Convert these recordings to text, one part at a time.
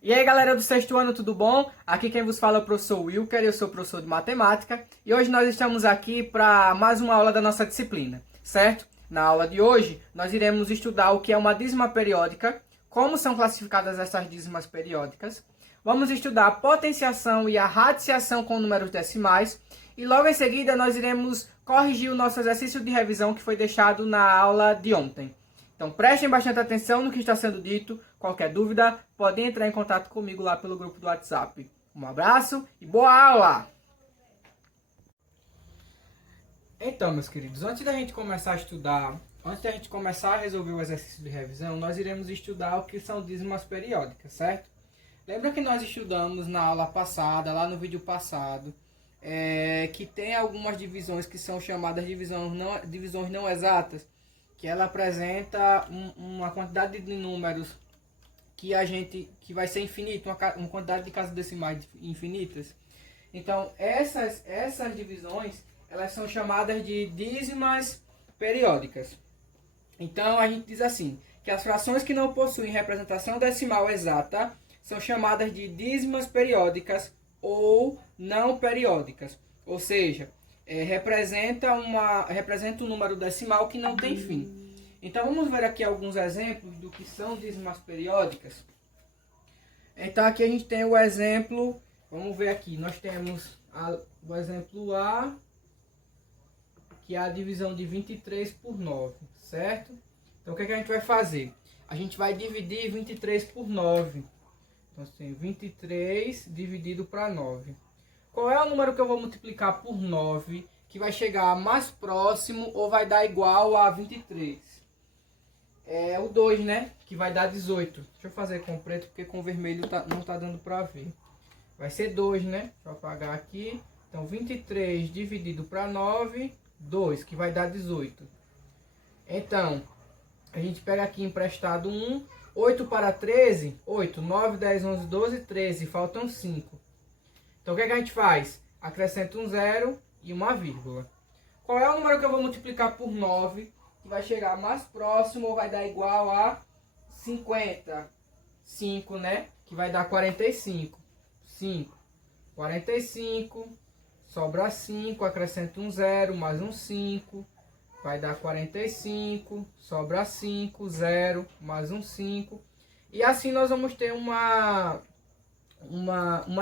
E aí galera do sexto ano, tudo bom? Aqui quem vos fala é o professor Wilker, eu sou professor de matemática e hoje nós estamos aqui para mais uma aula da nossa disciplina, certo? Na aula de hoje nós iremos estudar o que é uma dízima periódica, como são classificadas essas dízimas periódicas, vamos estudar a potenciação e a radiciação com números decimais e logo em seguida nós iremos corrigir o nosso exercício de revisão que foi deixado na aula de ontem. Então prestem bastante atenção no que está sendo dito. Qualquer dúvida, podem entrar em contato comigo lá pelo grupo do WhatsApp. Um abraço e boa aula! Então, meus queridos, antes da gente começar a estudar, antes da gente começar a resolver o exercício de revisão, nós iremos estudar o que são dízimas periódicas, certo? Lembra que nós estudamos na aula passada, lá no vídeo passado, que tem algumas divisões que são chamadas divisões não exatas, que ela apresenta uma quantidade de números que vai ser infinito, uma quantidade de casas decimais infinitas. Então essas divisões elas são chamadas de dízimas periódicas. Então a gente diz assim, que as frações que não possuem representação decimal exata são chamadas de dízimas periódicas ou não periódicas, ou seja, representa um número decimal que não tem fim. Então vamos ver aqui alguns exemplos do que são dízimas periódicas. Então aqui a gente tem o exemplo, vamos ver aqui, nós temos o exemplo A, que é a divisão de 23 por 9, certo? Então o que a gente vai fazer? A gente vai dividir 23 por 9. Então assim, 23 dividido para 9. Qual é o número que eu vou multiplicar por 9 que vai chegar mais próximo ou vai dar igual a 23? É o 2, né? Que vai dar 18. Deixa eu fazer com preto porque com vermelho não tá dando para ver. Vai ser 2, né? Deixa eu apagar aqui. Então 23 dividido para 9, 2, que vai dar 18. Então, a gente pega aqui emprestado 1. 8 para 13, 8. 9, 10, 11, 12, 13. Faltam 5. Então o que a gente faz? Acrescenta um 0 e uma vírgula. Qual é o número que eu vou multiplicar por 9? Que vai chegar mais próximo ou vai dar igual a 50. 5, né? Que vai dar 45. 5. 45. Sobra 5. Acrescenta um 0 mais um 5. Vai dar 45. Sobra 5. 0 mais um 5. E assim nós vamos ter uma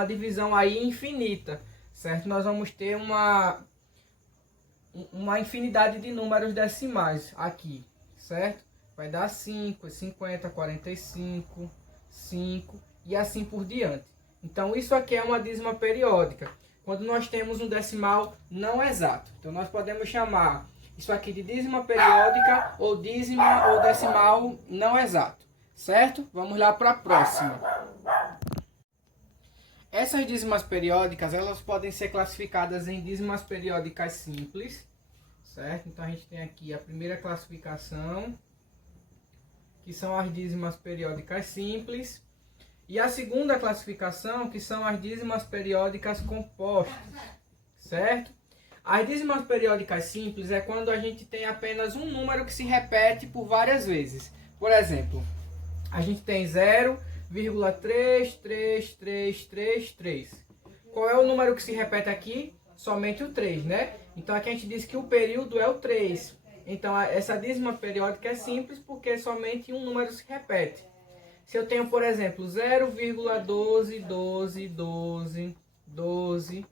divisão aí infinita, certo? Nós vamos ter uma infinidade de números decimais aqui, certo? Vai dar 5, 50, 45, 5 e assim por diante. Então isso aqui é uma dízima periódica, quando nós temos um decimal não exato. Então nós podemos chamar isso aqui de dízima periódica ou dízima ou decimal não exato, certo? Vamos lá para a próxima. Essas dízimas periódicas, elas podem ser classificadas em dízimas periódicas simples, certo? Então a gente tem aqui a primeira classificação, que são as dízimas periódicas simples, e a segunda classificação, que são as dízimas periódicas compostas, certo? As dízimas periódicas simples é quando a gente tem apenas um número que se repete por várias vezes. Por exemplo, a gente tem 0,33333. Qual é o número que se repete aqui? Somente o 3, né? Então aqui a gente diz que o período é o 3. Então essa dízima periódica é simples porque somente um número se repete. Se eu tenho, por exemplo, 0,121212,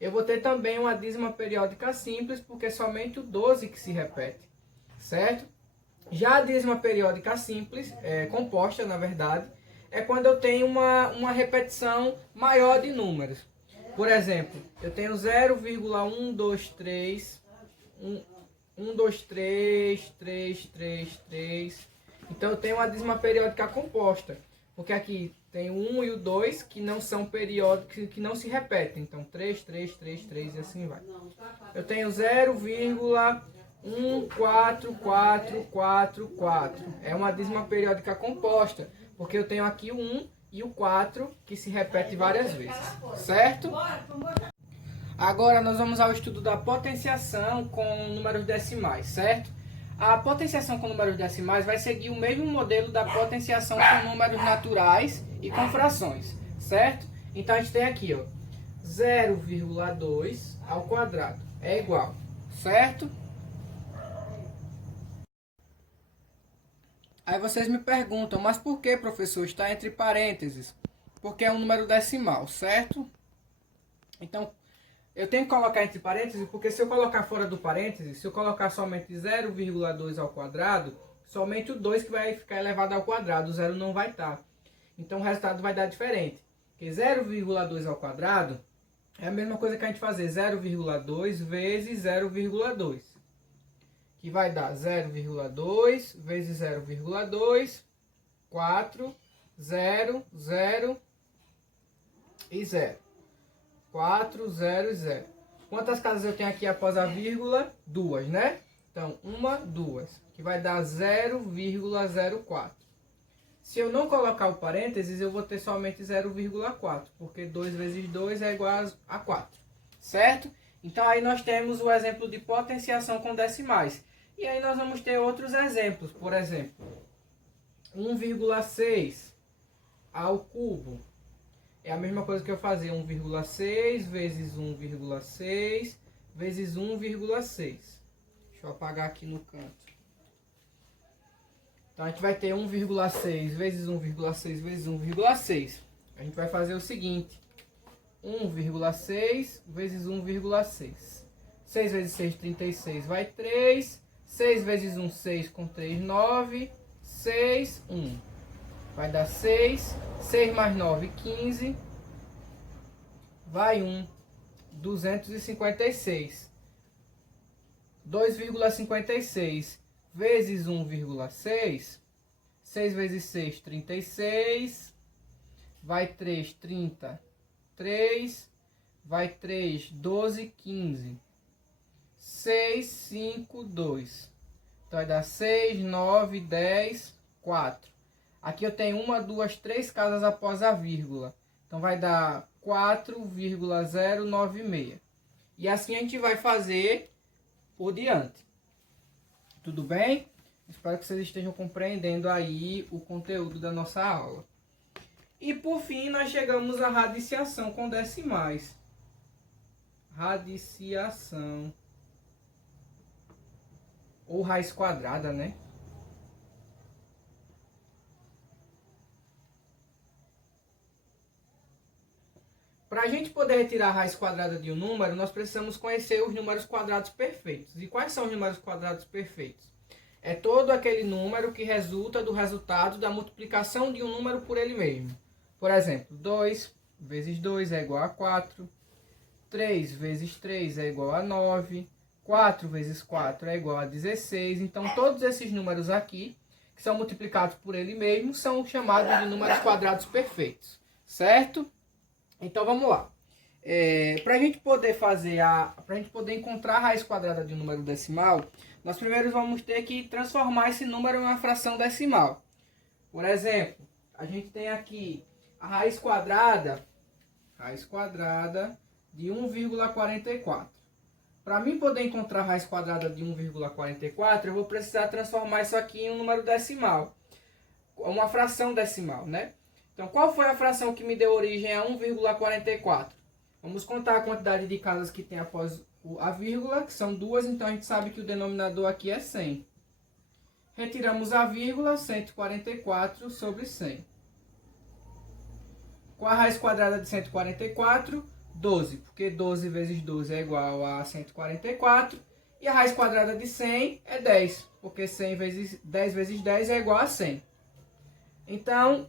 eu vou ter também uma dízima periódica simples porque é somente o 12 que se repete, certo? Já a dízima periódica simples, composta na verdade, é quando eu tenho uma repetição maior de números. Por exemplo, eu tenho 0,123, 1233333. Então eu tenho uma dízima periódica composta, porque aqui tem o 1 e o 2 que não são periódicos, que não se repetem. Então 3, 3, 3, 3 e assim vai. Eu tenho 0,14444. É uma dízima periódica composta, porque eu tenho aqui o 1 e o 4 que se repete várias vezes, certo? Agora nós vamos ao estudo da potenciação com números decimais, certo? A potenciação com números decimais vai seguir o mesmo modelo da potenciação com números naturais e com frações, certo? Então a gente tem aqui, ó, 0,2 ao quadrado é igual, certo? Aí vocês me perguntam, mas por que, professor, está entre parênteses? Porque é um número decimal, certo? Então, eu tenho que colocar entre parênteses, porque se eu colocar fora do parênteses, se eu colocar somente 0,2 ao quadrado, somente o 2 que vai ficar elevado ao quadrado, o 0 não vai estar. Então o resultado vai dar diferente. Porque 0,2 ao quadrado é a mesma coisa que a gente fazer 0,2 vezes 0,2. Que vai dar 0,2 vezes 0,2, 4, 0, 0 e 0. 4, 0 e 0. Quantas casas eu tenho aqui após a vírgula? 2, né? Então, 1, 2, que vai dar 0,04. Se eu não colocar o parênteses, eu vou ter somente 0,4, porque 2 vezes 2 é igual a 4, certo? Então, aí nós temos o exemplo de potenciação com decimais. E aí nós vamos ter outros exemplos, por exemplo, 1,6 ao cubo. É a mesma coisa que eu fazer 1,6 vezes 1,6 vezes 1,6. Deixa eu apagar aqui no canto. Então a gente vai ter 1,6 vezes 1,6 vezes 1,6. A gente vai fazer o seguinte. 1,6 vezes 1,6. 6 vezes 6, 36, vai 3. 6 vezes 1, 6 com 3, 9. 6, 1. Vai dar 6. 6 mais 9, 15. Vai 1. 256. 2,56 vezes 1,6. 6 vezes 6, 36. Vai 3, 30. 3. Vai 3, 12, 15. 6, 5, 2. Então vai dar 6, 9, 10, 4. Aqui eu tenho 1, 2, 3 casas após a vírgula. Então vai dar 4,096. E assim a gente vai fazer por diante. Tudo bem? Espero que vocês estejam compreendendo aí o conteúdo da nossa aula. E por fim nós chegamos à radiciação com decimais. Radiciação. Ou raiz quadrada, né? Para a gente poder retirar a raiz quadrada de um número, nós precisamos conhecer os números quadrados perfeitos. E quais são os números quadrados perfeitos? É todo aquele número que resulta do resultado da multiplicação de um número por ele mesmo. Por exemplo, 2 vezes 2 é igual a 4. 3 vezes 3 é igual a 9. 4 vezes 4 é igual a 16. Então, todos esses números aqui, que são multiplicados por ele mesmo, são chamados de números quadrados perfeitos. Certo? Então, vamos lá. Para a gente poder encontrar a raiz quadrada de um número decimal, nós primeiro vamos ter que transformar esse número em uma fração decimal. Por exemplo, a gente tem aqui a raiz quadrada de 1,44. Para mim poder encontrar a raiz quadrada de 1,44, eu vou precisar transformar isso aqui em um número decimal. Uma fração decimal, né? Então, qual foi a fração que me deu origem a 1,44? Vamos contar a quantidade de casas que tem após a vírgula, que são 2, então a gente sabe que o denominador aqui é 100. Retiramos a vírgula, 144 sobre 100. Qual a raiz quadrada de 144? 12, porque 12 vezes 12 é igual a 144. E a raiz quadrada de 100 é 10, porque 10 vezes 10 é igual a 100. Então,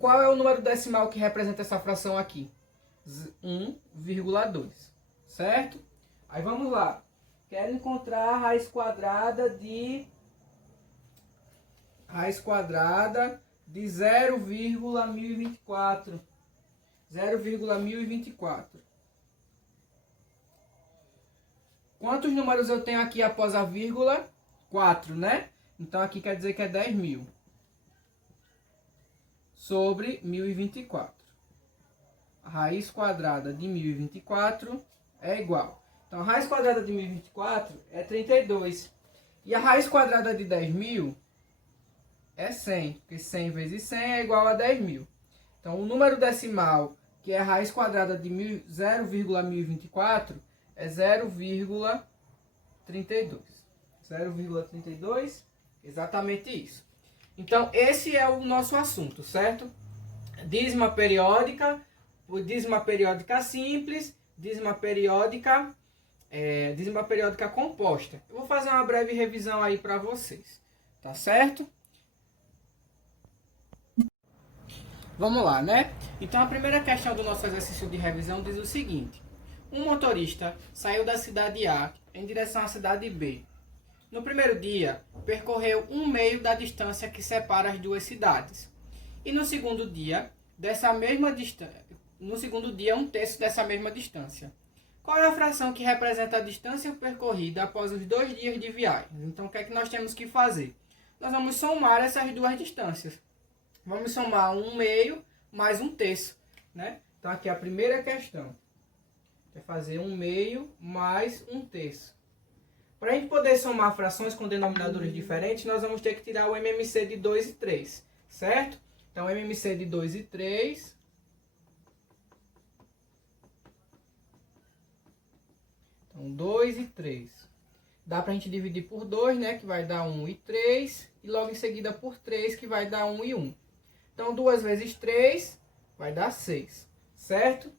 qual é o número decimal que representa essa fração aqui? 1,2, certo? Aí vamos lá. Quero encontrar a raiz quadrada de 0,1024. 0,1024. Quantos números eu tenho aqui após a vírgula? 4, né? Então aqui quer dizer que é 10.000 sobre 1024. A raiz quadrada de 1024 é igual. Então a raiz quadrada de 1024 é 32. E a raiz quadrada de 10.000 é 100, porque 100 vezes 100 é igual a 10.000. Então, o número decimal, que é a raiz quadrada de 0,1024, é 0,32. 0,32, exatamente isso. Então, esse é o nosso assunto, certo? Dízima periódica simples, dízima periódica composta. Eu vou fazer uma breve revisão aí para vocês, tá certo? Vamos lá, né? Então, a primeira questão do nosso exercício de revisão diz o seguinte: um motorista saiu da cidade A em direção à cidade B. No primeiro dia, percorreu 1/2 da distância que separa as duas cidades. E no segundo dia, 1/3 dessa mesma distância. Qual é a fração que representa a distância percorrida após os 2 dias de viagem? Então, o que é que nós temos que fazer? Nós vamos somar essas duas distâncias. Vamos somar 1/2 mais 1/3, né? Então, aqui é a primeira questão. É fazer 1/2 mais 1/3. Para a gente poder somar frações com denominadores diferentes, nós vamos ter que tirar o MMC de 2 e 3, certo? Então, MMC de 2 e 3... Então, 2 e 3. Dá para a gente dividir por 2, né? Que vai dar 1 e 3. E logo em seguida por 3, que vai dar 1 e 1. Então, 2 vezes 3 vai dar 6, certo?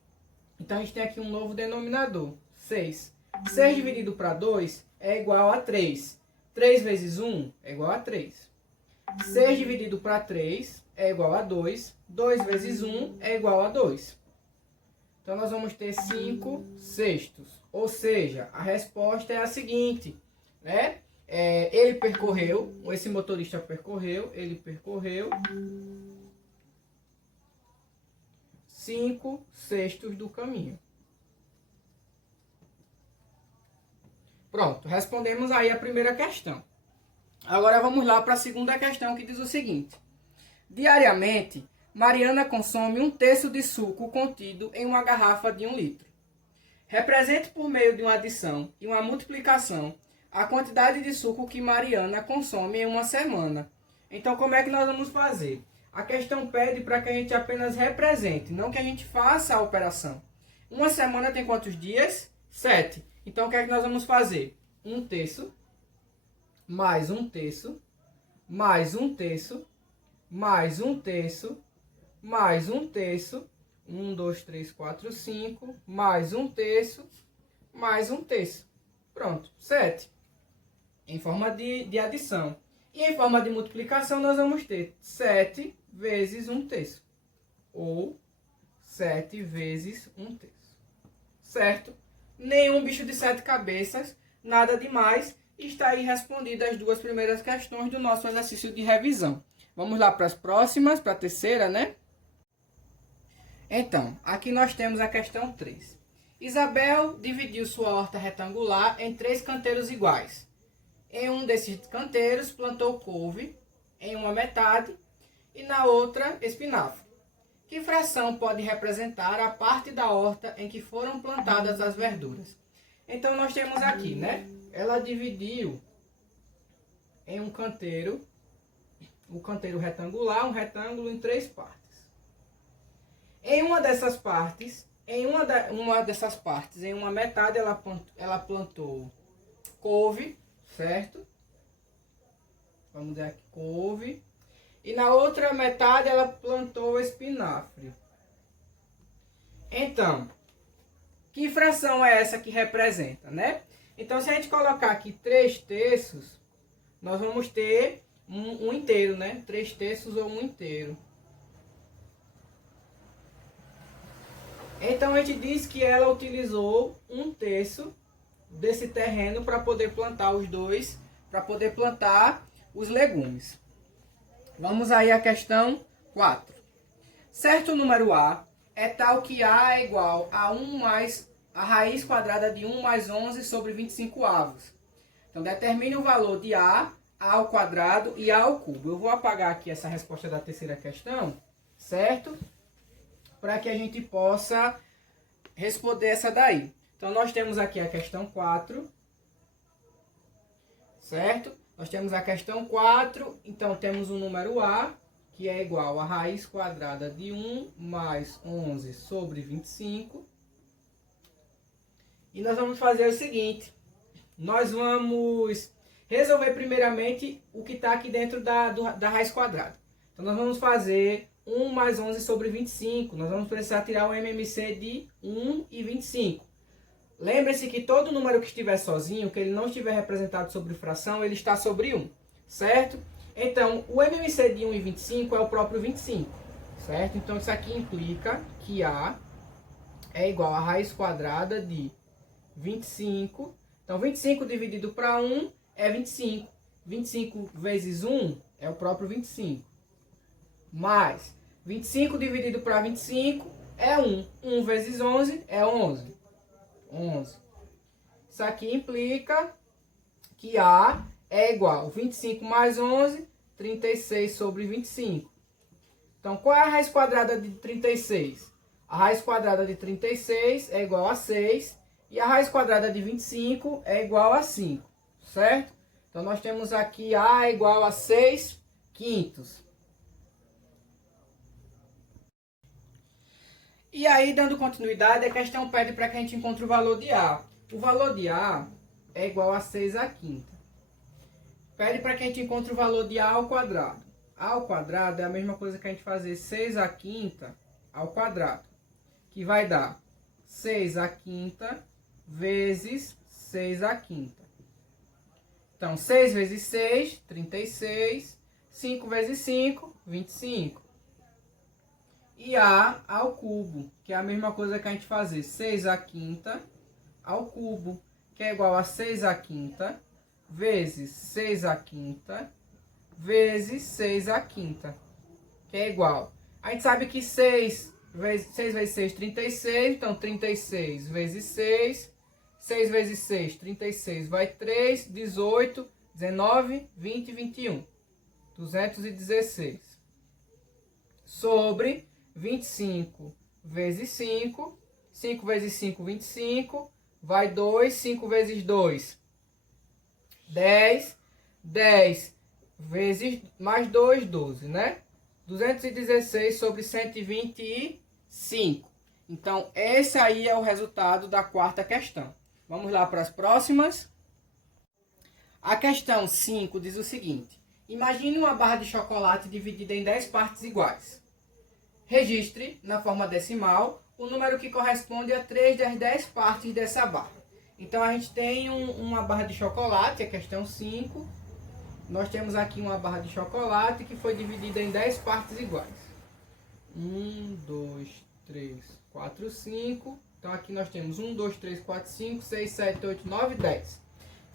Então, a gente tem aqui um novo denominador, 6. 6 dividido para 2 é igual a 3. 3 vezes 1 é igual a 3. 6 dividido para 3 é igual a 2. 2 vezes 1 é igual a 2. Então, nós vamos ter 5 sextos. Ou seja, a resposta é a seguinte, né? Esse motorista percorreu 5 sextos do caminho. Pronto, respondemos aí a primeira questão. Agora vamos lá para a segunda questão, que diz o seguinte: diariamente, Mariana consome 1/3 de suco contido em uma garrafa de 1 litro. Represente por meio de uma adição e uma multiplicação a quantidade de suco que Mariana consome em uma semana. Então, como é que nós vamos fazer? A questão pede para que a gente apenas represente, não que a gente faça a operação. Uma semana tem quantos dias? 7. Então, o que é que nós vamos fazer? 1/3, mais 1/3, mais 1/3, mais 1/3, mais 1/3, 1, 2, 3, 4, 5, mais 1/3, mais 1/3. Pronto, 7. Em forma de adição. E em forma de multiplicação, nós vamos ter 7 vezes 1/3. Ou 7 vezes 1/3. Certo? Nenhum bicho de 7 cabeças, nada demais. Está aí respondidas as duas primeiras questões do nosso exercício de revisão. Vamos lá para as próximas, para a terceira, né? Então, aqui nós temos a questão 3. Isabel dividiu sua horta retangular em 3 canteiros iguais. Em um desses canteiros, plantou couve em uma metade e na outra, espinafre. Que fração pode representar a parte da horta em que foram plantadas as verduras? Então, nós temos aqui, né? Ela dividiu em um canteiro retangular, um retângulo em 3 partes. Em uma dessas partes, em uma metade, ela plantou couve, certo? Vamos ver aqui, couve. E na outra metade, ela plantou espinafre. Então, que fração é essa que representa, né? Então, se a gente colocar aqui 3/3, nós vamos ter um inteiro, né? 3/3 ou 1 inteiro. Então, a gente diz que ela utilizou 1/3 desse terreno para poder plantar os dois, para poder plantar os legumes. Vamos aí à questão 4. Certo número A é tal que A é igual a 1 mais a raiz quadrada de 1 mais 11 sobre 25 avos. Então, determine o valor de A ao quadrado e A ao cubo. Eu vou apagar aqui essa resposta da terceira questão, certo? Para que a gente possa responder essa daí. Então, nós temos aqui a questão 4. certo? Nós temos a questão 4, então temos o número A, que é igual a raiz quadrada de 1 mais 11 sobre 25. E nós vamos fazer o seguinte, nós vamos resolver primeiramente o que está aqui dentro da raiz quadrada. Então nós vamos fazer 1 mais 11 sobre 25, nós vamos precisar tirar o MMC de 1 e 25. Lembre-se que todo número que estiver sozinho, que ele não estiver representado sobre fração, ele está sobre 1, certo? Então, o MMC de 1 e 25 é o próprio 25, certo? Então, isso aqui implica que A é igual a raiz quadrada de 25. Então, 25 dividido para 1 é 25. 25 vezes 1 é o próprio 25. Mais 25 dividido para 25 é 1. 1 vezes 11 é 11. 11. Isso aqui implica que A é igual a 25 mais 11, 36 sobre 25. Então, qual é a raiz quadrada de 36? A raiz quadrada de 36 é igual a 6 e a raiz quadrada de 25 é igual a 5, certo? Então, nós temos aqui A é igual a 6 quintos. E aí, dando continuidade, a questão pede para que a gente encontre o valor de A. O valor de A é igual a 6 à quinta. Pede para que a gente encontre o valor de A ao quadrado. A ao quadrado é a mesma coisa que a gente fazer 6 à quinta ao quadrado. Que vai dar 6 à quinta vezes 6 à quinta. Então, 6 vezes 6, 36. 5 vezes 5, 25. E A ao cubo, que é a mesma coisa que a gente fazer 6 à quinta ao cubo, que é igual a 6 à quinta vezes 6 à quinta vezes 6 à quinta, que é igual. A gente sabe que 6 vezes 6, 36, então 36 vezes 6, 6 vezes 6, 36, vai 3, 18, 19, 20, 21. 216. Sobre 25 vezes 5, 5 vezes 5, 25, vai 2, 5 vezes 2, 10, 10 vezes mais 2, 12, né? 216 sobre 125. Então, esse aí é o resultado da quarta questão. Vamos lá para as próximas. A questão 5 diz o seguinte. Imagine uma barra de chocolate dividida em 10 partes iguais. Registre, na forma decimal, o número que corresponde a 3 das 10 partes dessa barra. Então, a gente tem uma barra de chocolate, a questão 5. Nós temos aqui uma barra de chocolate que foi dividida em 10 partes iguais. 1, 2, 3, 4, 5. Então, aqui nós temos 1, 2, 3, 4, 5, 6, 7, 8, 9, 10.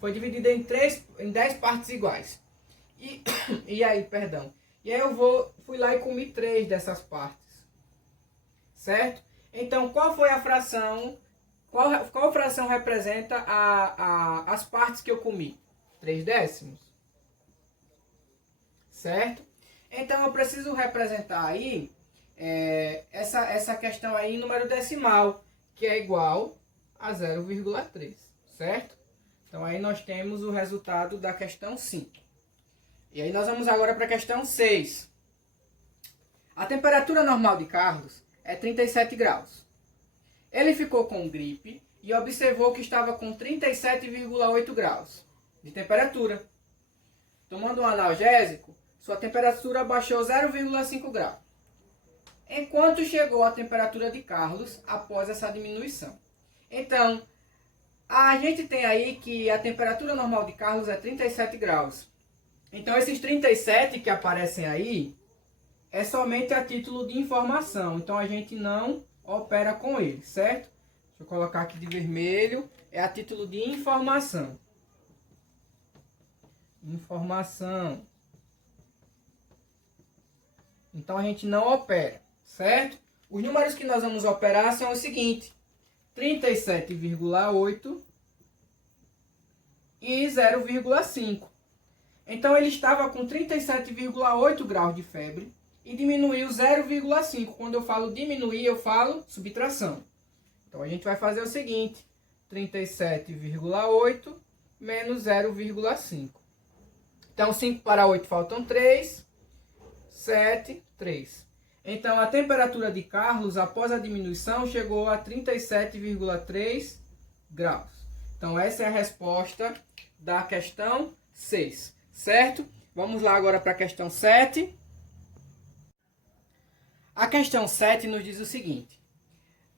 Foi dividida em 10 partes iguais. E aí, perdão. E aí fui lá e comi 3 dessas partes. Certo? Então, qual foi a fração? Qual fração representa as partes que eu comi? 3 décimos. Certo? Então, eu preciso representar aí essa questão aí em número decimal, que é igual a 0,3. Certo? Então, aí nós temos o resultado da questão 5. E aí nós vamos agora para a questão 6. A temperatura normal de Carlos é 37 graus. Ele ficou com gripe e observou que estava com 37,8 graus de temperatura. Tomando um analgésico, sua temperatura baixou 0,5 graus. Enquanto chegou a temperatura de Carlos após essa diminuição. Então, a gente tem aí que a temperatura normal de Carlos é 37 graus. Então, esses 37 que aparecem aí é somente a título de informação. Então, a gente não opera com ele, certo? Deixa eu colocar aqui de vermelho. É a título de informação. Informação. Então, a gente não opera, certo? Os números que nós vamos operar são os seguintes. 37,8 e 0,5. Então, ele estava com 37,8 graus de febre e diminuiu 0,5. Quando eu falo diminuir, eu falo subtração. Então, a gente vai fazer o seguinte. 37,8 menos 0,5. Então, 5 para 8 faltam 3, 7, 3. Então, a temperatura de Carlos, após a diminuição, chegou a 37,3 graus. Então, essa é a resposta da questão 6, certo? Vamos lá agora para a questão 7. A questão 7 nos diz o seguinte.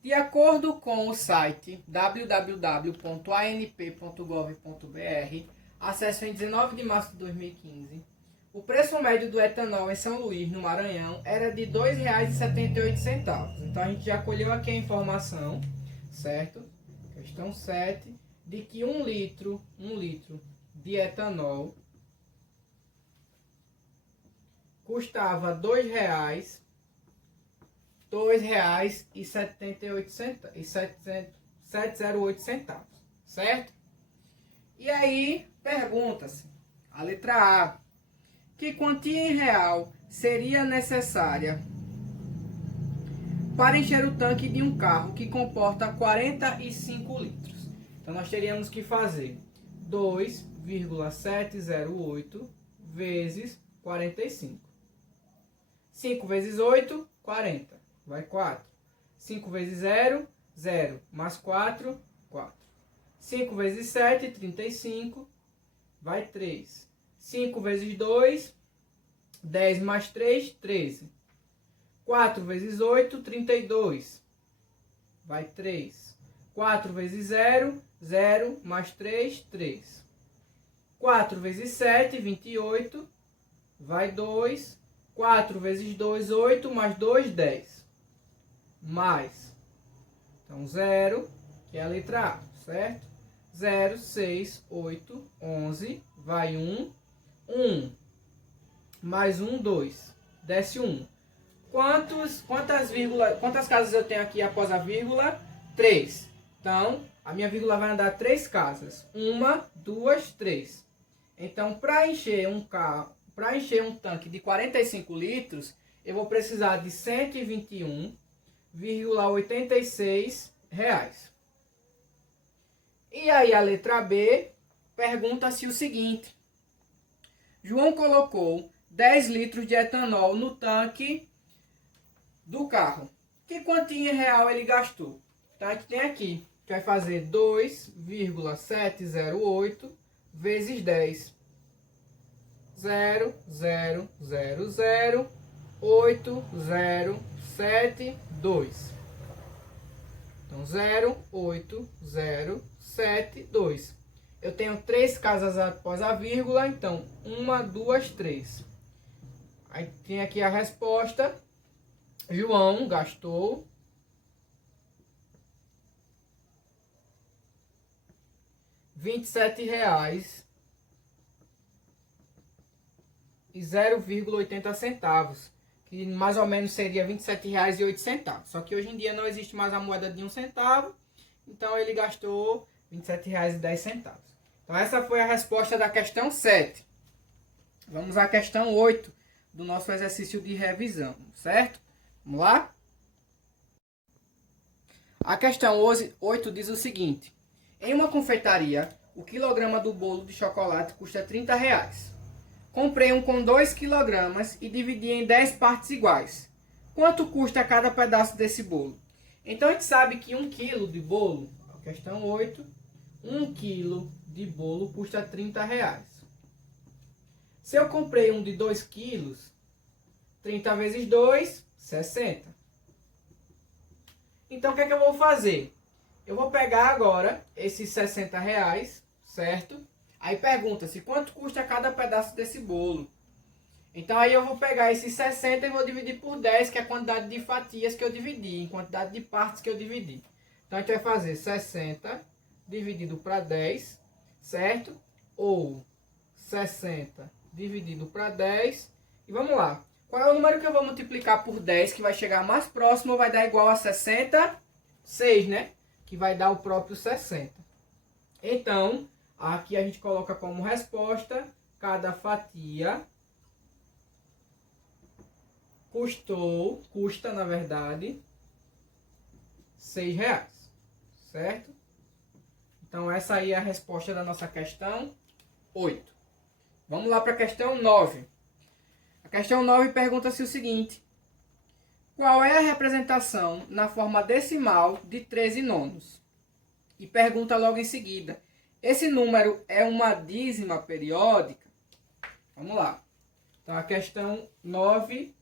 De acordo com o site www.anp.gov.br, acesso em 19 de março de 2015, o preço médio do etanol em São Luís, no Maranhão, era de R$ 2,78. Então a gente já colheu aqui a informação, certo? Questão 7, de que um litro de etanol custava R$ 2,708, certo? E aí, pergunta-se, a letra A, que quantia em real seria necessária para encher o tanque de um carro que comporta 45 litros? Então, nós teríamos que fazer 2,708 vezes 45. 5 vezes 8, 40. Vai 4. 5 vezes 0, 0. Mais 4, 4. 5 vezes 7, 35. Vai 3. 5 vezes 2, 10 mais 3, 13. 4 vezes 8, 32. Vai 3. 4 vezes 0, 0 mais 3, 3. 4 vezes 7, 28. Vai 2. 4 vezes 2, 8. Mais 2, 10. Mais. Então, 0, que é a letra A, certo? 0, 6, 8, 11. Vai 1. 1. Mais 1, 2. Desce 1. Quantas casas eu tenho aqui após a vírgula? 3. Então, a minha vírgula vai andar 3 casas. 1, 2, 3. Então, para encher um tanque de 45 litros, eu vou precisar de R$ 121,86. E aí a letra B pergunta-se o seguinte. João colocou 10 litros de etanol no tanque do carro. Que quantia em real ele gastou? Então a gente tem aqui, que vai fazer 2,708 vezes 10. 0, 0, 0, 0, 8, 0, 7, 2. Então, 0, 8, 0, 7, 2. Eu tenho 3 casas após a vírgula, então, 1, 2, 3. Aí tem aqui a resposta. João gastou R$ 27,80, que mais ou menos seria R$ 27,08. Só que hoje em dia não existe mais a moeda de 1 centavo, então ele gastou R$ 27,10. Então essa foi a resposta da questão 7. Vamos à questão 8 do nosso exercício de revisão, certo? Vamos lá? A questão 8 diz o seguinte. Em uma confeitaria, o quilograma do bolo de chocolate custa R$ 30. Comprei um com 2 kg e dividi em 10 partes iguais. Quanto custa cada pedaço desse bolo? Então a gente sabe que 1 kg de bolo, questão 8, 1 kg de bolo custa R$ 30. Se eu comprei um de 2 kg, 30 vezes 2, 60. Então o que é que eu vou fazer? Eu vou pegar agora esses R$ 60, certo? Aí pergunta-se quanto custa cada pedaço desse bolo. Então aí eu vou pegar esses 60 e vou dividir por 10, que é a quantidade de fatias que eu dividi, em quantidade de partes que eu dividi. Então a gente vai fazer 60 dividido para 10, certo? Ou 60 dividido para 10. E vamos lá. Qual é o número que eu vou multiplicar por 10, que vai chegar mais próximo, vai dar igual a 66, né? Que vai dar o próprio 60. Então, aqui a gente coloca como resposta, cada fatia custa na verdade, R$ 6, certo? Então essa aí é a resposta da nossa questão 8. Vamos lá para a questão 9. A questão 9 pergunta-se o seguinte: qual é a representação na forma decimal de 13 nonos? E pergunta logo em seguida: esse número é uma dízima periódica? Vamos lá. Então, a questão 9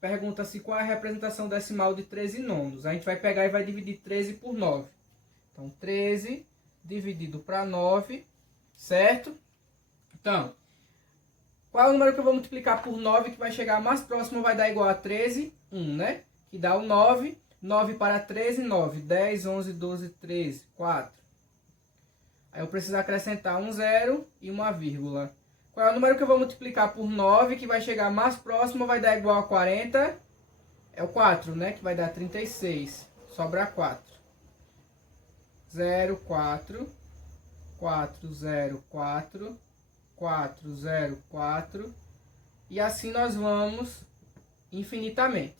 pergunta-se qual é a representação decimal de 13 nonos. A gente vai pegar e vai dividir 13 por 9. Então, 13 dividido para 9, certo? Então, qual é o número que eu vou multiplicar por 9 que vai chegar mais próximo, vai dar igual a 13? 1, né? Que dá o 9. 9 para 13, 9. 10, 11, 12, 13, 4. Aí eu preciso acrescentar um zero e uma vírgula. Qual é o número que eu vou multiplicar por 9 que vai chegar mais próximo, vai dar igual a 40? É o 4, né? Que vai dar 36. Sobra 4. 0, 4. 4, 0, 4. 4, 0, 4. E assim nós vamos infinitamente.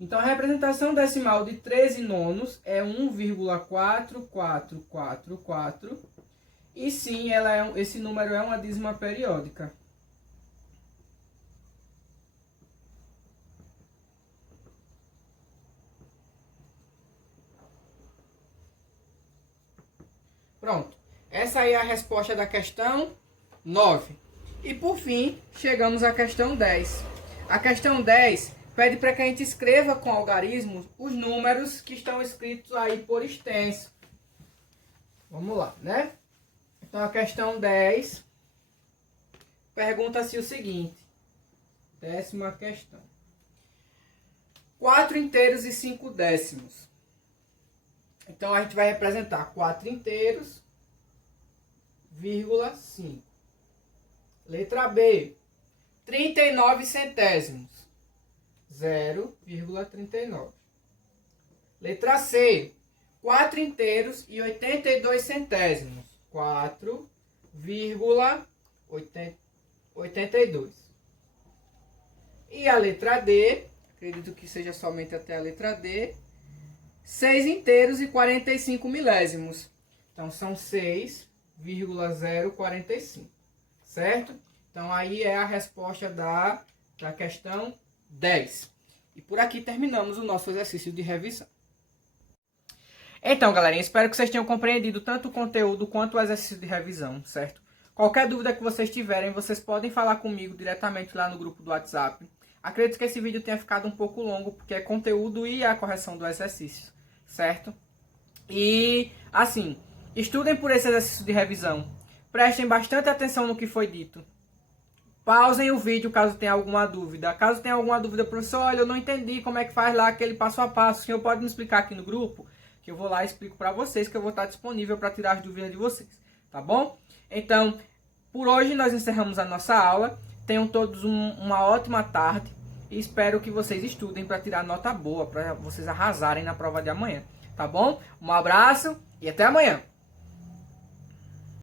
Então, a representação decimal de 13 nonos é 1,4444. E sim, esse número é uma dízima periódica. Pronto. Essa aí é a resposta da questão 9. E por fim, chegamos à questão 10. A questão 10 pede para que a gente escreva com algarismos os números que estão escritos aí por extenso. Vamos lá, né? Então, a questão 10 pergunta-se o seguinte. 10ª questão. 4 inteiros e 5 décimos. Então, a gente vai representar 4 inteiros, vírgula 5. Letra B. 39 centésimos. 0,39. Letra C. 4 inteiros e 82 centésimos. 4,82. E a letra D, acredito que seja somente até a letra D, 6 inteiros e 45 milésimos. Então, são 6,045. Certo? Então, aí é a resposta da questão 10. E por aqui terminamos o nosso exercício de revisão. Então, galerinha, espero que vocês tenham compreendido tanto o conteúdo quanto o exercício de revisão, certo? Qualquer dúvida que vocês tiverem, vocês podem falar comigo diretamente lá no grupo do WhatsApp. Acredito que esse vídeo tenha ficado um pouco longo, porque é conteúdo e a correção do exercício, certo? E, assim, estudem por esse exercício de revisão. Prestem bastante atenção no que foi dito. Pausem o vídeo caso tenha alguma dúvida. Caso tenha alguma dúvida, professor, olha, eu não entendi como é que faz lá aquele passo a passo. O senhor pode me explicar aqui no grupo? Que eu vou lá e explico para vocês, que eu vou estar disponível para tirar as dúvidas de vocês. Tá bom? Então, por hoje nós encerramos a nossa aula. Tenham todos uma ótima tarde. E espero que vocês estudem para tirar nota boa, para vocês arrasarem na prova de amanhã. Tá bom? Um abraço e até amanhã.